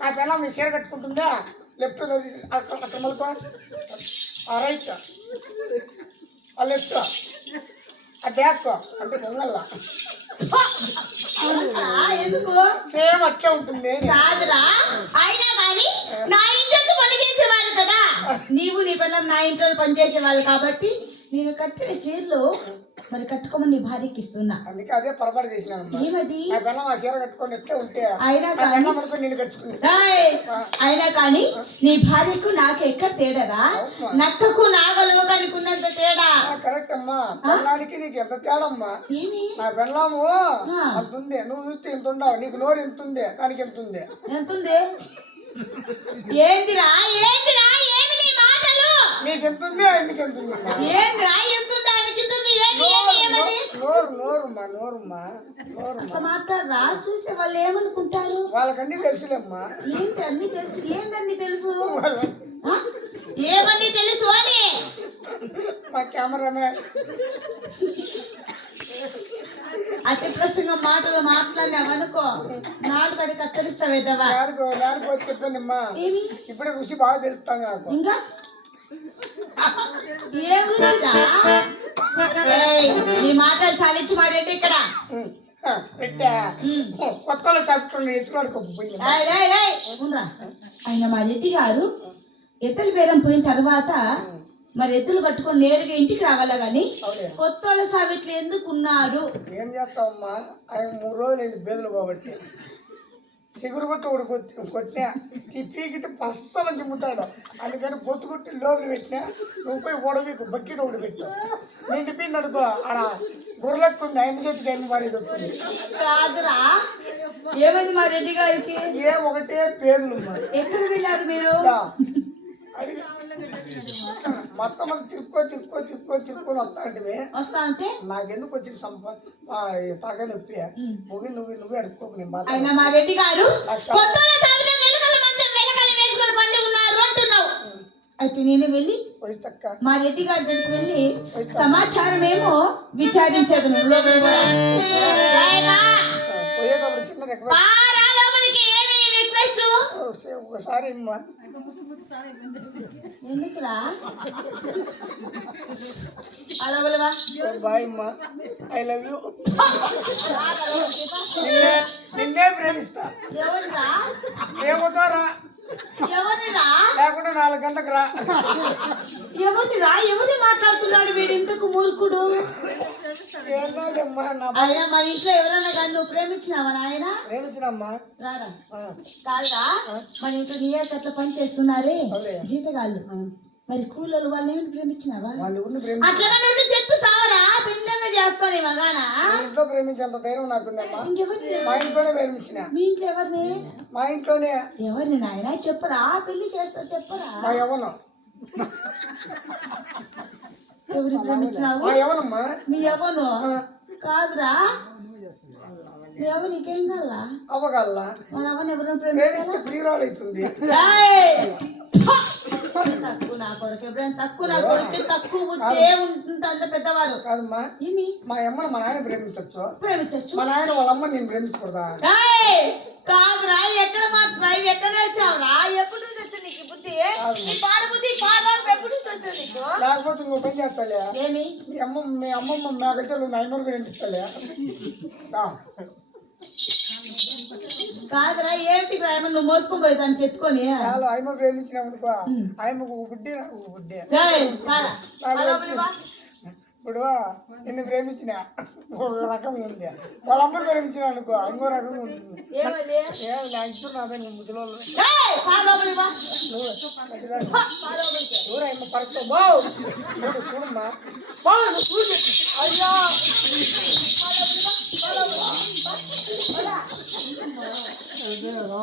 నా పిల్ల మీ చీర కట్టుకుంటుందా? లెఫ్ట్ అక్కడ అక్కడ మలుకో ఆ రైట్. ఆ లెఫ్ట్. ఆ బ్యాక్. అంటే దొంగల్లా. సేమ్ అట్లే ఉంటుంది కాదురా. అయినా కానీ నా ఇంట్లో పని చేసేవాళ్ళు కదా. నీవు నీ పిల్లలు నా ఇంట్లో పని చేసేవాళ్ళు కాబట్టి నేను కట్టిన చీరలు మరి కట్టుకోమని నీ భార్యకి ఇస్తున్నా అందుకే అదే పొరపాటు చేసినానమ్మా. ఏమది? నా పిల్ల ఆ చీర కట్టుకొని ఎట్లే ఉంటే అయినా కానీ నేను! అయినా కానీ నీ భార్యకు నాకు ఎక్కడ తేడారా? నక్కకు నాగలు కనుకున్నంత తేడా. కరెక్ట్ అమ్మా. పిల్లానికి నీకు ఎంత తేడమ్మా? ఏమి? నా ఆ. అంత ఉంది. నువ్వు చూస్తే ఇంత ఉండవు. నీకు నోరు ఇంత ఉంది? దానికి ఎంత ఉంది? ఎంతుంది? ఏందిరా? ఏందిరా? ఏమి నీ మాటలు? నీకు ఎంత ఉంది? ఆయనకి ఎంత ఉంది? అమ్మా? ఏందిరా? ఇంతుంది ఏంటి నోరు ఏంటి ఏమని నోరు నోరుమ్మా నోరుమ్మా నోరుమ్మా అట్లా మాట్లాడరా చూసే వాళ్ళు ఏమనుకుంటారు? వాళ్ళకన్నీ తెలుసులేమ్మా. ఏంటి అన్ని తెలుసు? ఏందన్ని తెలుసు? వాళ్ళ- ఆ? ఏమని తెలుసు అని? మా కెమెరామెన్. అతి ప్రసంగం మాటలు మాట్లాడినావనుకో నాటు కడి కత్తరిస్తావేదవా నాలుగు నాలుగు చెప్పానమ్మా ఏమి? ఇప్పుడే రుచి బాగా తెలుస్తాను నాకు. ఇంకా? నీ మాటలు చాలించి మారేంటి ఇక్కడ. కొత్తలో. ఆయన మా రెడ్డి గారు ఎత్తల బేరం పోయిన తర్వాత మరి ఎత్తులు కట్టుకొని నేరుగా ఇంటికి రావాలా గాని కొత్త వాళ్ళ సావిట్లు ఎందుకు ఉన్నాడు? ఏం చేస్తావమ్మా? ఆయన మూడు రోజులు బేదలు కాబట్టి చిగురు కొట్టి కొట్టినా. ఈ పీకితే పస్సమని చిమ్ముతాడు. అందుకని బొత్తు కొట్టి లోపల పెట్టినా నువ్వు పోయి ఓడవీకు బకెట్ ఒకటి పెట్టు. నిండిపోయింది అనుకో ఆడ గుర్రెక్కుంది ఆయన చేతికి మారేది వస్తుంది కాదురా. ఏమైంది మా రెడ్డి గారికి? ఏ ఒకటే మరి. ఎక్కడ వెళ్ళారు మీరు? మొత్తం అంతా తిప్పుకో తిప్పుకో తిప్పుకో తిప్పుకొని వస్తా అంటే వస్తా అంటే? నాకెందుకు వచ్చింది సంప తగ నొప్పి? ముగి నువ్వు నువ్వే అడుక్కోకు నేను ఆయన మా రెడ్డి గారు అయితే నేను వెళ్ళి మా రెడ్డి గారి దగ్గరికి వెళ్ళి సమాచారం ఏమో విచారించదు పోయేటప్పుడు చిన్న రిక్వెస్ట్ రిక్వెస్ట్ ఒకసారి అమ్మా ఎందుకురా? అలా వెళ్ళవా బాయ్ అమ్మా. ఐ లవ్ యూ నిన్నే నిన్నే ప్రేమిస్తా. ఎవరిరా ఏమవుతా రా ఎవరిరా? లేకుండా నాలుగు గంటలకు రా. ఎవరిరా? ఎవరి మాట్లాడుతున్నాడు వీడు ఇంతకు మూర్ఖుడు? ఏంటమ్మా నా ఆయన మన ఇంట్లో ఎవరైనా కానీ నువ్వు ప్రేమించినావా నాయన? ప్రేమించినమ్మా. రారా. ఆ, కాదురా మన ఇంట్లో నీ అట్లా పని చేస్తున్నారే. జీతగాళ్ళు. మరి కూలోళ్ళు వాళ్ళు ఏమైనా ప్రేమించినావా అట్లా నుండి చెప్పు సావరా పెళ్ళన్న చేస్తాను మగానా? మీ ఇంట్లో ప్రేమించేంత ధైర్యం నాకుందమ్మా ఇంకెవరిని? మా ఇంట్లోనే ప్రేమించిన. మీ ఇంట్లో ఎవరిని? మా ఇంట్లోనే. ఎవరిని నాయన? చెప్పరా పెళ్ళి చేస్తా చెప్పరా. మా యవనం ఎవరిని ప్రేమించినావు మా మీ ఎవను? కాదురా. మీ నీకేం కాలా అవ్వగల్లా మన అవని ఎవరిని ప్రేమిస్తా ప్రేమిస్తే ప్రియురాలు అవుతుంది తక్కువ నా కొడుకు ఎప్పుడైనా తక్కువ నా కొడుకు తక్కువ బుద్ధి ఉంటుంది అంత పెద్దవారు. కాదమ్మా. ఏమి? మా అమ్మను మా నాయన ప్రేమించవచ్చు ప్రేమించచ్చు. మా నాయన వాళ్ళ అమ్మ నేను ప్రేమించకూడదా? ఏయ్! కాదురా ఎక్కడ మాత్రం ఎక్కడ నేర్చావురా ఎప్పుడు నుంచి నీకు బుద్ధి నీ పాడు బుద్ధి పాడు ఎప్పుడు నుంచి వచ్చింది నీకు లేకపోతే ఇంకో పని చేస్తాలే. మీ అమ్మ మీ అమ్మమ్మ మేకలు నా అమ్మను ప్రేమించాలే కాదురా ఏంటి రాయమ నువ్వు మోసుకొని పోయి దానికి ఎత్తుకొని? చాలా ఆయమ్మ ప్రేమించినామనుకో ఆయమ్మకు ఒక బుడ్డి నాకు బుడ్డి ఏయ్, కాదా? అలా పిలువా? ఇప్పుడు నిన్ను ప్రేమించిన ఒక రకం ఉంది వాళ్ళ అమ్మని ప్రేమించిన అనుకో ఇంకో రకం ఉంటుంది ఏమది ఏం లేకపోతే నాదే నువ్వు ముసలో ఏయ్, పాలు పిలువా? నువ్వు పాలు పిలువా? దూరమ్మ పరకో బావు చూడు చూడమ్మా బావు నువ్వు చూడు అయ్యా పాలు పిలువా? పాలు పిలువా?